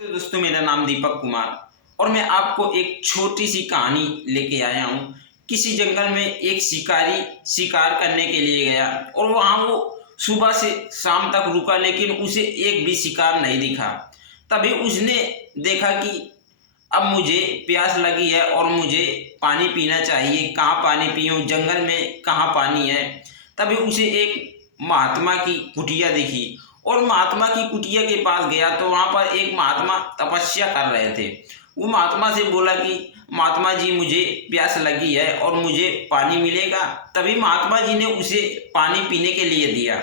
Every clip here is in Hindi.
तो दोस्तों, मेरा नाम दीपक कुमार और मैं आपको एक छोटी सी कहानी लेके आया हूँ। किसी जंगल में एक शिकारी शिकार करने के लिए गया और वहाँ वो सुबह से शाम तक रुका, लेकिन उसे एक भी शिकार नहीं दिखा। तभी उसने देखा कि अब मुझे प्यास लगी है और मुझे पानी पीना चाहिए। कहाँ पानी पीऊँ, जंगल में कहाँ पानी है। तभी उसे एक महात्मा की कुटिया दिखी और महात्मा की कुटिया के पास गया तो वहाँ पर एक महात्मा तपस्या कर रहे थे। वो महात्मा से बोला कि महात्मा जी, मुझे प्यास लगी है और मुझे पानी मिलेगा। तभी महात्मा जी ने उसे पानी पीने के लिए दिया।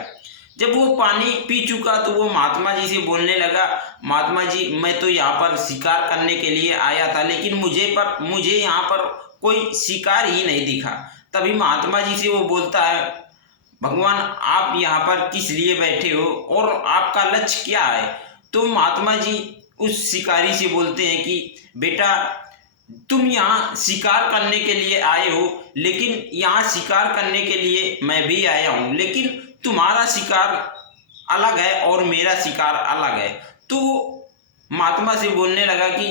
जब वो पानी पी चुका तो वो महात्मा जी से बोलने लगा, महात्मा जी, मैं तो यहाँ पर शिकार करने के लिए आया था, लेकिन मुझे यहाँ पर कोई शिकार ही नहीं दिखा। तभी महात्मा जी से वो बोलता है, भगवान, आप यहाँ पर किस लिए बैठे हो और आपका लक्ष्य क्या है। तो महात्मा जी उस शिकारी से बोलते हैं कि बेटा, तुम यहाँ शिकार करने के लिए आए हो, लेकिन यहाँ शिकार करने के लिए मैं भी आया हूँ, लेकिन तुम्हारा शिकार अलग है और मेरा शिकार अलग है। तो महात्मा से बोलने लगा कि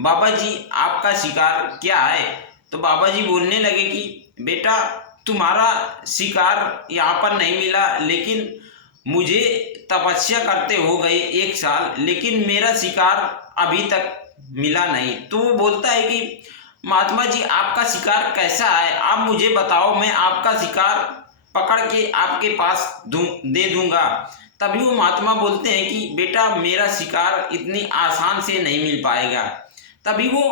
बाबा जी, आपका शिकार क्या है। तो बाबा जी बोलने लगे कि बेटा, तुम्हारा शिकार यहाँ पर नहीं मिला, लेकिन मुझे तपस्या करते हो गए 1 साल, लेकिन मेरा शिकार अभी तक मिला नहीं। तो वो बोलता है कि महात्मा जी, आपका शिकार कैसा है, आप मुझे बताओ, मैं आपका शिकार पकड़ के आपके पास दे दूंगा। तभी वो महात्मा बोलते हैं कि बेटा, मेरा शिकार इतनी आसान से नहीं मिल पाएगा। तभी वो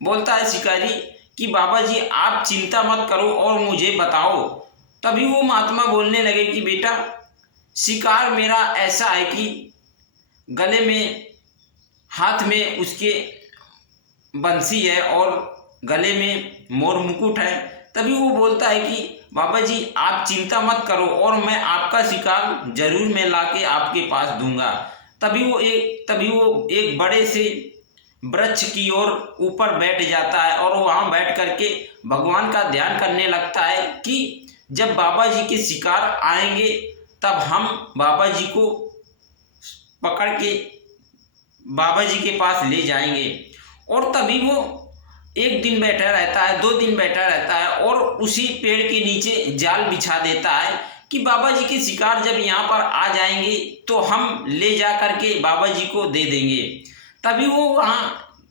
बोलता है शिकारी कि बाबा जी, आप चिंता मत करो और मुझे बताओ। तभी वो महात्मा बोलने लगे कि बेटा, शिकार मेरा ऐसा है कि गले में, हाथ में उसके बंसी है और गले में मोर मुकुट है। तभी वो बोलता है कि बाबा जी, आप चिंता मत करो और मैं आपका शिकार जरूर मैं लाके आपके पास दूंगा। तभी वो एक बड़े से वृक्ष की ओर ऊपर बैठ जाता है और वहां बैठ करके भगवान का ध्यान करने लगता है कि जब बाबा जी के शिकार आएंगे तब हम बाबा जी को पकड़ के बाबा जी के पास ले जाएंगे। और तभी वो 1 दिन बैठा रहता है, 2 दिन बैठा रहता है और उसी पेड़ के नीचे जाल बिछा देता है कि बाबा जी के शिकार जब यहाँ पर आ जाएंगे तो हम ले जा करके बाबा जी को दे देंगे। तभी वो वहाँ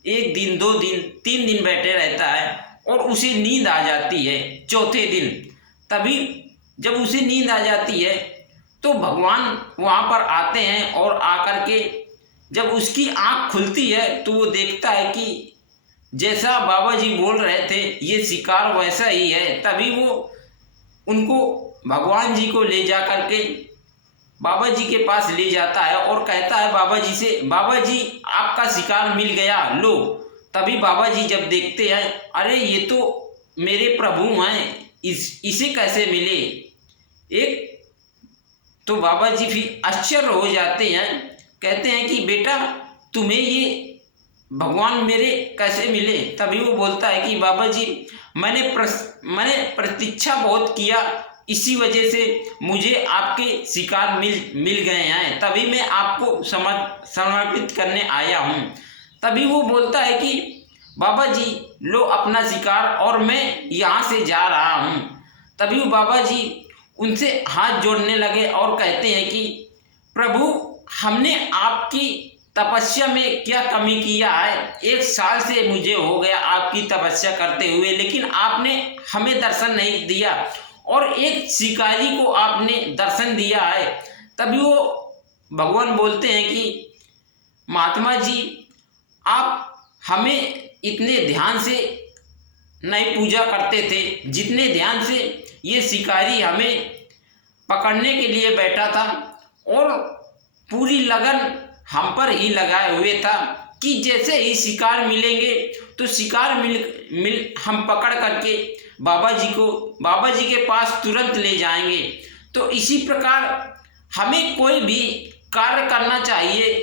1 दिन, 2 दिन, 3 दिन बैठे रहता है और उसे नींद आ जाती है 4थे दिन। तभी जब उसे नींद आ जाती है तो भगवान वहाँ पर आते हैं और आकर के जब उसकी आँख खुलती है तो वो देखता है कि जैसा बाबा जी बोल रहे थे ये शिकार वैसा ही है। तभी वो उनको, भगवान जी को ले जा करके बाबा जी के पास ले जाता है और कहता है बाबा जी से, बाबा जी, आपका शिकार मिल गया, लो। तभी बाबा जी जब देखते हैं, अरे ये तो मेरे प्रभु हैं, इसे कैसे मिले। एक तो बाबा जी फिर आश्चर्य हो जाते हैं, कहते हैं कि बेटा, तुम्हें ये भगवान मेरे कैसे मिले। तभी वो बोलता है कि बाबा जी, मैंने प्रतीक्षा बहुत किया, इसी वजह से मुझे आपके शिकार मिल गए हैं। तभी मैं आपको समर्पित करने आया हूँ। तभी वो बोलता है कि बाबा जी, लो अपना शिकार और मैं यहाँ से जा रहा हूँ। तभी वो बाबा जी उनसे हाथ जोड़ने लगे और कहते हैं कि प्रभु, हमने आपकी तपस्या में क्या कमी किया है। 1 साल से मुझे हो गया आपकी तपस्या करते हुए, लेकिन आपने हमें दर्शन नहीं दिया और एक शिकारी को आपने दर्शन दिया है। तभी वो भगवान बोलते हैं कि महात्मा जी, आप हमें इतने ध्यान से नहीं पूजा करते थे जितने ध्यान से ये शिकारी हमें पकड़ने के लिए बैठा था और पूरी लगन हम पर ही लगाए हुए था कि जैसे ही शिकार मिलेंगे तो शिकार हम पकड़ करके बाबा जी के पास तुरंत ले जाएंगे। तो इसी प्रकार हमें कोई भी कार्य करना चाहिए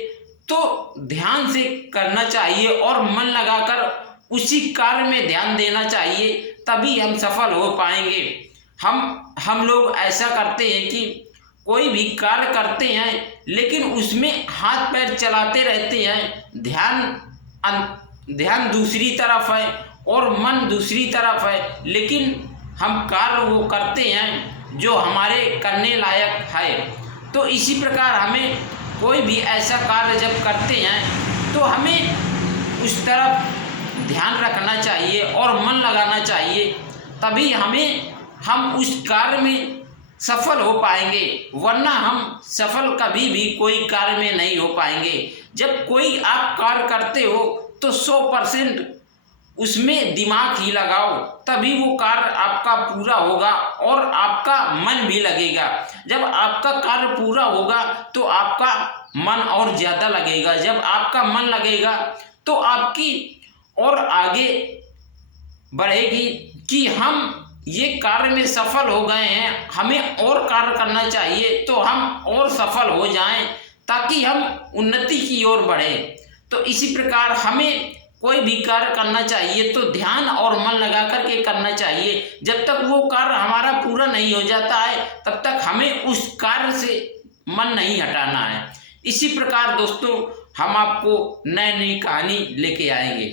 तो ध्यान से करना चाहिए और मन लगाकर उसी कार्य में ध्यान देना चाहिए, तभी हम सफल हो पाएंगे। हम लोग ऐसा करते हैं कि कोई भी कार्य करते हैं लेकिन उसमें हाथ पैर चलाते रहते हैं, ध्यान दूसरी तरफ है और मन दूसरी तरफ है, लेकिन हम कार्य वो करते हैं जो हमारे करने लायक है। तो इसी प्रकार हमें कोई भी ऐसा कार्य जब करते हैं तो हमें उस तरफ ध्यान रखना चाहिए और मन लगाना चाहिए, तभी हम उस कार्य में सफल हो पाएंगे, वरना हम सफल कभी भी कोई कार्य में नहीं हो पाएंगे। जब कोई आप कार्य करते हो तो 100% उसमें दिमाग ही लगाओ, तभी वो कार्य आपका पूरा होगा और आपका मन भी लगेगा। जब आपका कार्य पूरा होगा तो आपका मन और ज़्यादा लगेगा। जब आपका मन लगेगा तो आपकी और आगे बढ़ेगी कि हम ये कार्य में सफल हो गए हैं, हमें और कार्य करना चाहिए तो हम और सफल हो जाएं, ताकि हम उन्नति की ओर बढ़ें। तो इसी प्रकार हमें कोई भी कार्य करना चाहिए तो ध्यान और मन लगा करके करना चाहिए। जब तक वो कार्य हमारा पूरा नहीं हो जाता है तब तक हमें उस कार्य से मन नहीं हटाना है। इसी प्रकार दोस्तों हम आपको नई नई कहानी लेके आएंगे।